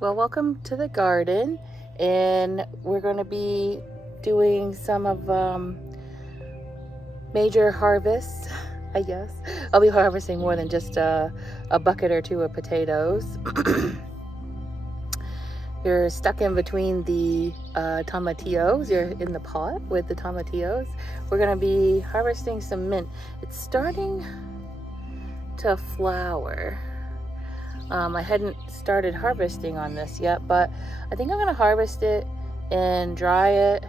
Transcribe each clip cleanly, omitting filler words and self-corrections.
Well, welcome to the garden, and we're going to be doing some of major harvests, I guess. I'll be harvesting more than just a bucket or two of potatoes. You're stuck in between the tomatillos. You're in the pot with the tomatillos. We're going to be harvesting some mint. It's starting to flower. I hadn't started harvesting on this yet, but I think I'm going to harvest it and dry it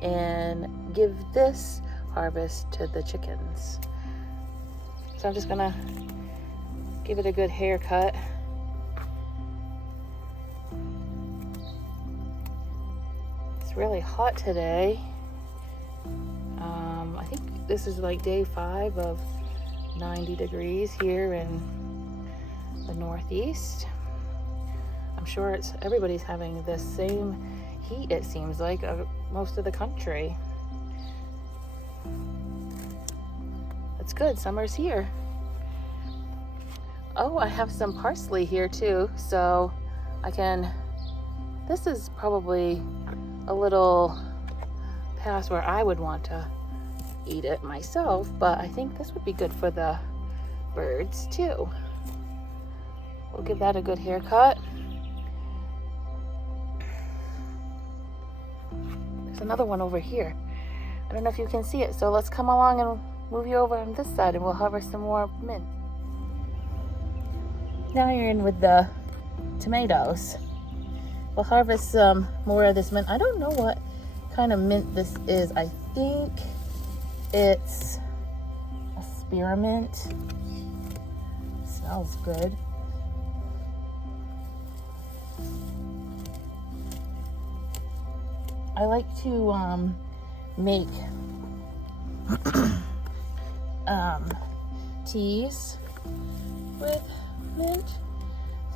and give this harvest to the chickens. So I'm just going to give it a good haircut. It's really hot today. I think this is like day 5 of 90 degrees here in the Northeast. I'm sure everybody's having the same heat, it seems like, most of the country. That's good, summer's here. Oh, I have some parsley here too, so this is probably a little past where I would want to eat it myself, but I think this would be good for the birds too. We'll give that a good haircut. There's another one over here. I don't know if you can see it, so let's come along and move you over on this side and we'll harvest some more mint. Now you're in with the tomatoes. We'll harvest some more of this mint. I don't know what kind of mint this is. I think it's a spearmint. It smells good. I like to make teas with mint.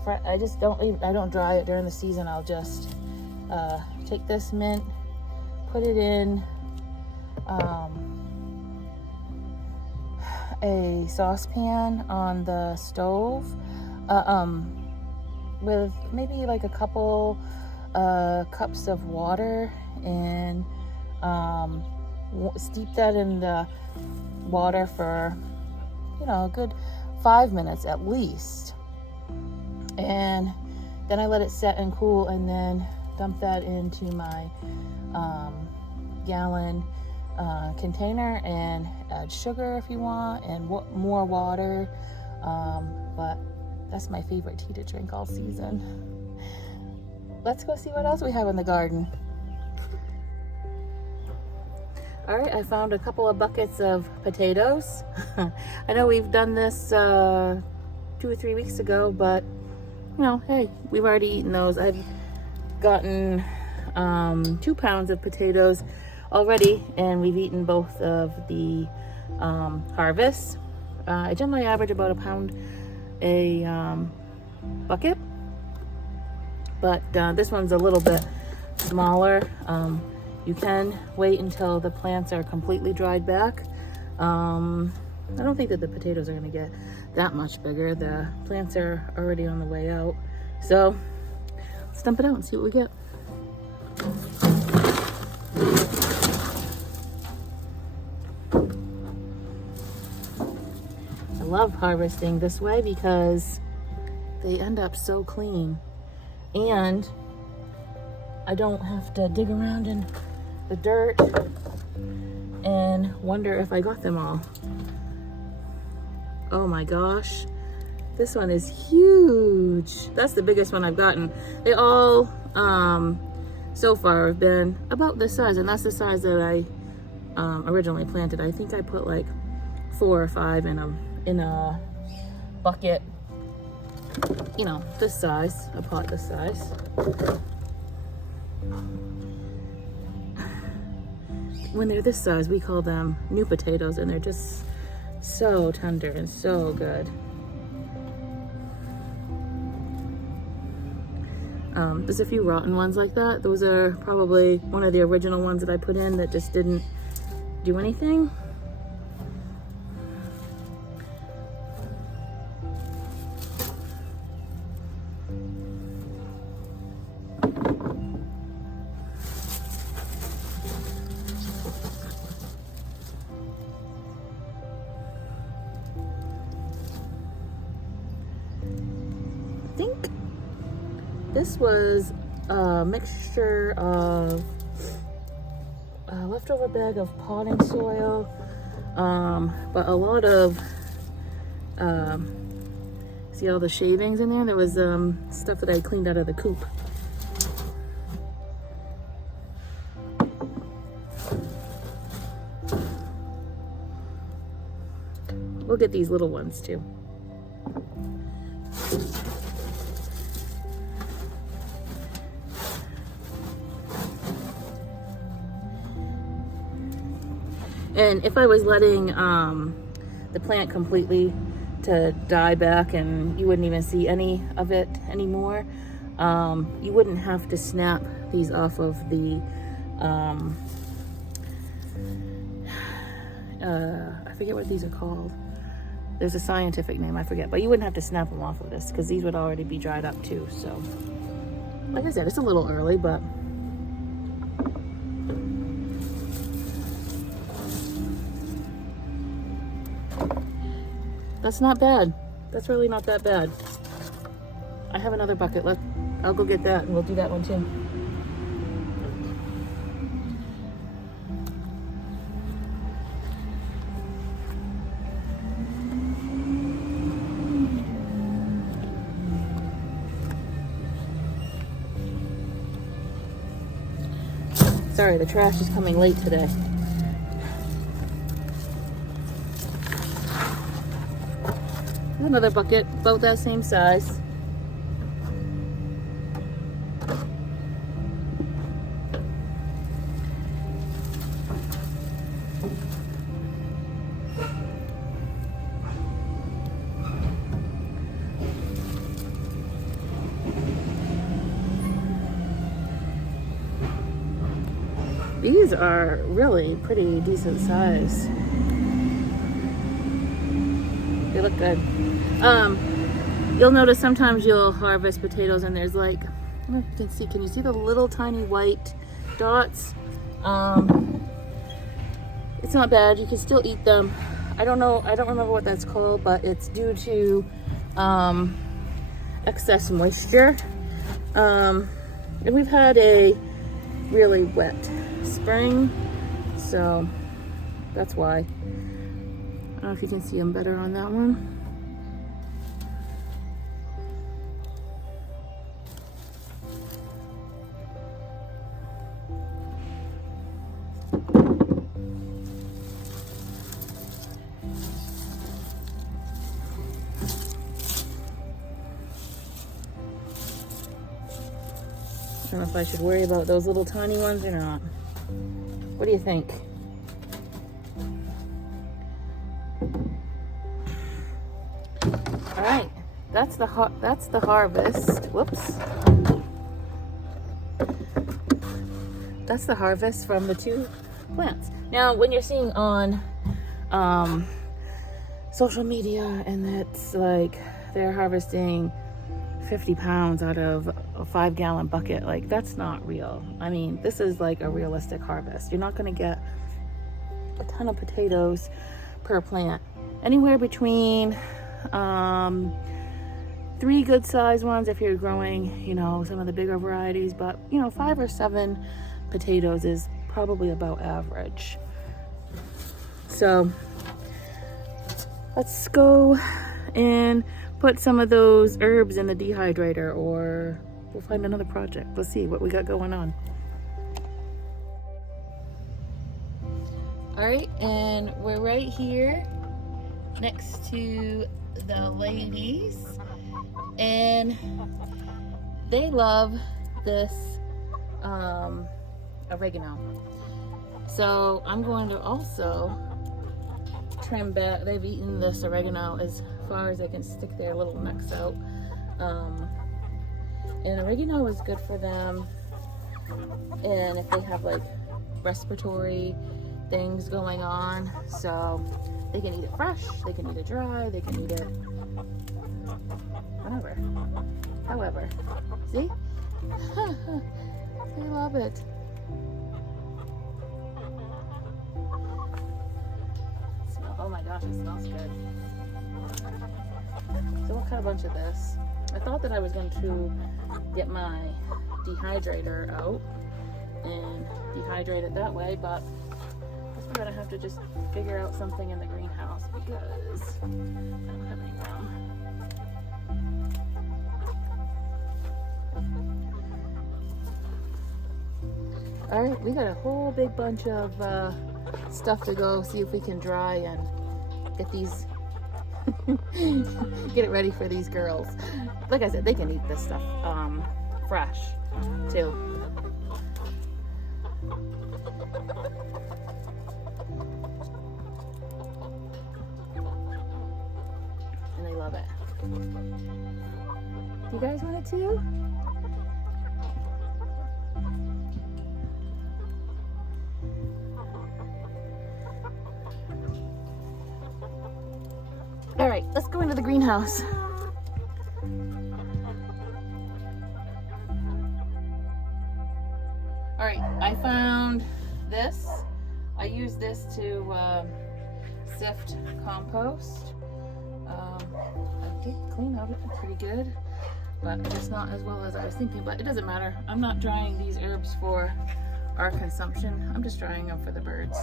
I don't dry it during the season. I'll just take this mint, put it in a saucepan on the stove with maybe like a couple cups of water, and steep that in the water for a good 5 minutes at least, and then I let it set and cool, and then dump that into my gallon container and add sugar if you want, and more water, but that's my favorite tea to drink all season. Let's go see what else we have in the garden. All right, I found a couple of buckets of potatoes. I know we've done this 2 or 3 weeks ago, but hey, we've already eaten those. I've gotten 2 pounds of potatoes already, and we've eaten both of the harvests. I generally average about a pound a bucket, but this one's a little bit smaller. You can wait until the plants are completely dried back. I don't think that the potatoes are going to get that much bigger. The plants are already on the way out. So let's dump it out and see what we get. I love harvesting this way because they end up so clean, and I don't have to dig around in the dirt and wonder if I got them all. Oh my gosh, this one is huge. That's the biggest one I've gotten. They all so far have been about this size, and that's the size that I originally planted. I think I put like 4 or 5 in a bucket, this size, a pot this size. When they're this size, we call them new potatoes, and they're just so tender and so good. There's a few rotten ones like that. Those are probably one of the original ones that I put in that just didn't do anything. think this was a mixture of a leftover bag of potting soil, but a lot of see all the shavings in there? There was stuff that I cleaned out of the coop. We'll get these little ones too. And if I was letting the plant completely to die back and you wouldn't even see any of it anymore, you wouldn't have to snap these off of the I forget what these are called. There's a scientific name, I forget, but you wouldn't have to snap them off of this because these would already be dried up too. So like I said, it's a little early, but that's not bad. That's really not that bad. I have another bucket. I'll go get that and we'll do that one too. Sorry, the trash is coming late today. Another bucket, about that same size. These are really pretty decent size. They look good. You'll notice sometimes you'll harvest potatoes and there's like, I don't know if you can see, can you see the little tiny white dots? It's not bad, you can still eat them. I don't remember what that's called, but it's due to excess moisture. And we've had a really wet spring, so that's why. I don't know if you can see them better on that one. I don't know if I should worry about those little tiny ones or not. What do you think? All right, that's the harvest. Whoops. That's the harvest from the two plants. Now, when you're seeing on social media and it's like they're harvesting 50 pounds out of a 5-gallon bucket, like that's not real. I mean, this is like a realistic harvest. You're not going to get a ton of potatoes per plant. Anywhere between 3 good sized ones if you're growing, you know, some of the bigger varieties, but you know, 5 or 7 potatoes is probably about average. So let's go and put some of those herbs in the dehydrator, or we'll find another project. Let's see what we got going on. All right, and we're right here next to the ladies, and they love this oregano. So I'm going to also trim back. They've eaten this oregano as far as they can stick their little necks out. And oregano is good for them, and if they have like respiratory things going on, so they can eat it fresh, they can eat it dry, they can eat it whatever. However, see? They love it. Oh my gosh, it smells good. So we'll cut a bunch of this. I thought that I was going to get my dehydrator out and dehydrate it that way, but I guess we're gonna have to just figure out something in the greenhouse because I don't have any room. All right, we got a whole big bunch of stuff to go see if we can dry and get these, get it ready for these girls. Like I said, they can eat this stuff fresh too. And they love it. You guys want it too? All right, let's go into the greenhouse. All right, I found this. I use this to sift compost. I did clean out it pretty good, but it's not as well as I was thinking, but it doesn't matter. I'm not drying these herbs for our consumption. I'm just drying them for the birds.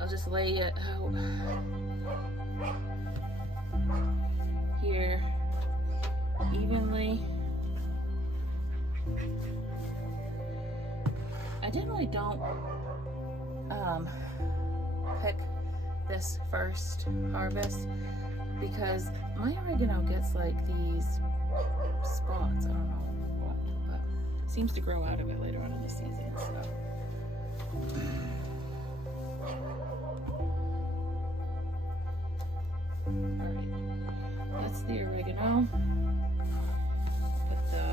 I'll just lay it out here evenly. I generally don't pick this first harvest because my oregano gets like these spots. I don't know what, but it seems to grow out of it later on in the season. So. Alright, that's the oregano. Put the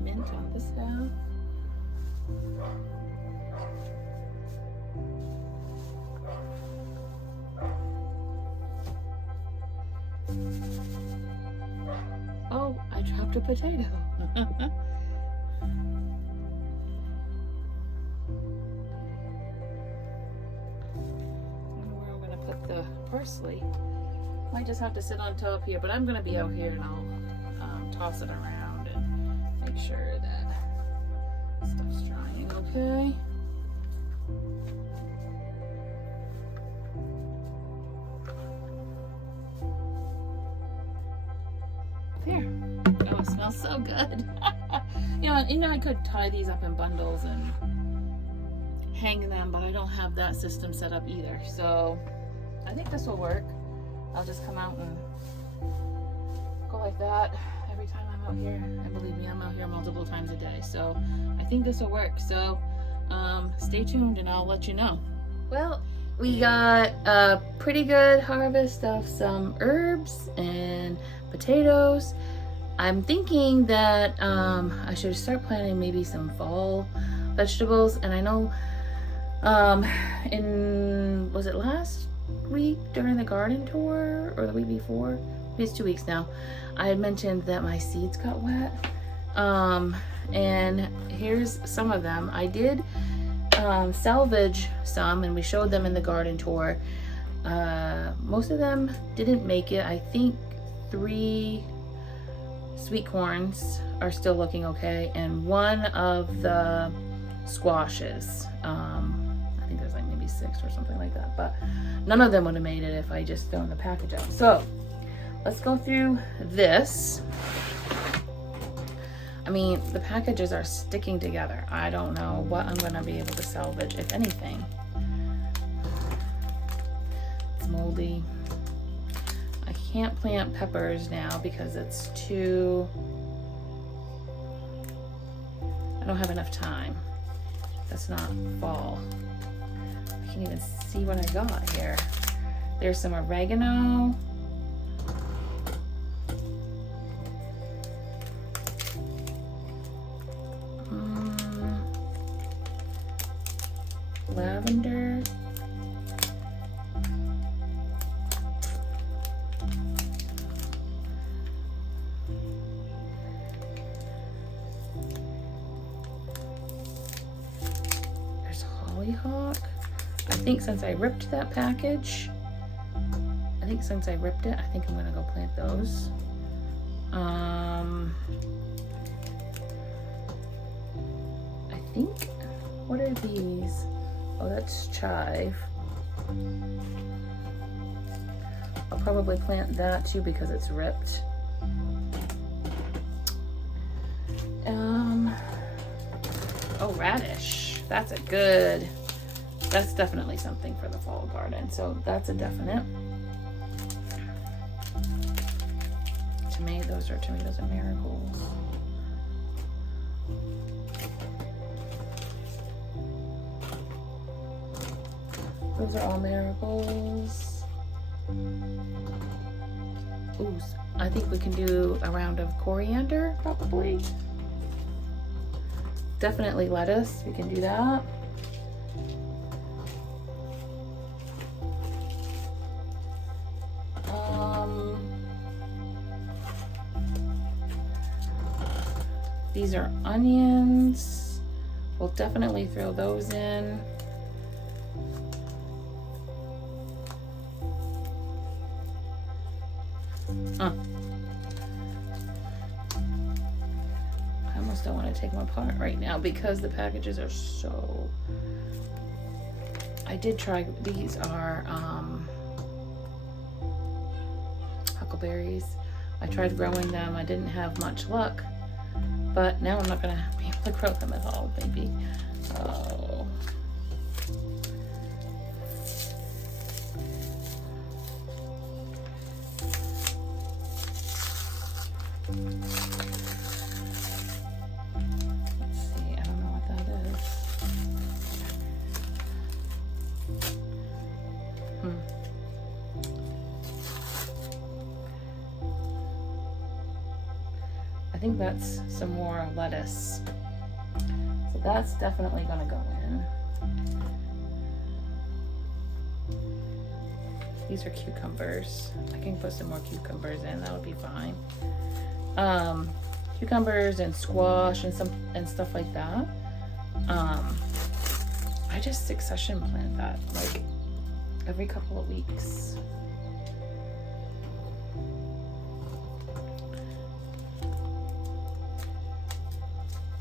mint on this half. Oh, I dropped a potato. I don't know where I'm going to put the parsley. Might just have to sit on top here, but I'm going to be out here and I'll toss it around and make sure that stuff's drying okay. There. Oh, it smells so good. You know, I could tie these up in bundles and hang them, but I don't have that system set up either. So I think this will work. I'll just come out and go like that every time I'm out here. And believe me, I'm out here multiple times a day. So I think this will work. So stay tuned and I'll let you know. Well, we got a pretty good harvest of some herbs and potatoes. I'm thinking that I should start planting maybe some fall vegetables. And I know was it last week during the garden tour or the week before? Maybe it's 2 weeks now. I had mentioned that my seeds got wet. And here's some of them. I did salvage some and we showed them in the garden tour. Most of them didn't make it. I think 3 sweet corns are still looking okay, and 1 of the squashes. I think there's like maybe 6 or something like that, but none of them would have made it if I just thrown the package out. So let's go through this. I mean, the packages are sticking together. I don't know what I'm going to be able to salvage, if anything. It's moldy. I can't plant peppers now because it's too... I don't have enough time. That's not fall. I can't even see what I got here. There's some oregano. Lavender. There's I think since I ripped that package, I think I'm gonna go plant those. I think, what are these? Oh, that's chive. I'll probably plant that too because it's ripped. Oh, radish. That's definitely something for the fall garden. So that's a definite. Tomatoes and marigolds. Those are all marigolds. Ooh, I think we can do a round of coriander, probably. Definitely lettuce, we can do that. These are onions. We'll definitely throw those in. I almost don't want to take them apart right now because the packages are so... I did try, these are huckleberries. I tried growing them. I didn't have much luck, but now I'm not gonna be able to grow them at all, maybe. Oh. Let's see, I don't know what that is. I think that's some more lettuce. So that's definitely gonna go in. These are cucumbers. I can put some more cucumbers in, that would be fine. Cucumbers and squash and stuff like that. I just succession plant that like every couple of weeks.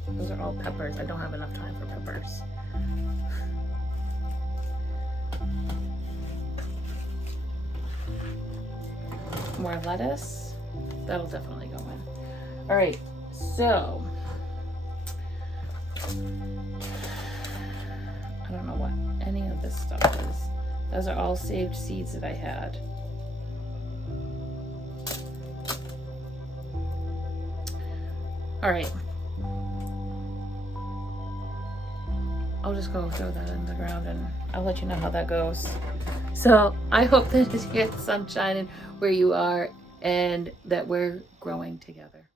Those are all peppers. I don't have enough time for peppers. More lettuce. That'll definitely go in. All right, so I don't know what any of this stuff is. Those are all saved seeds that I had. All right. I'll just go throw that in the ground and I'll let you know how that goes. So I hope that it gets sunshine where you are and that we're growing together.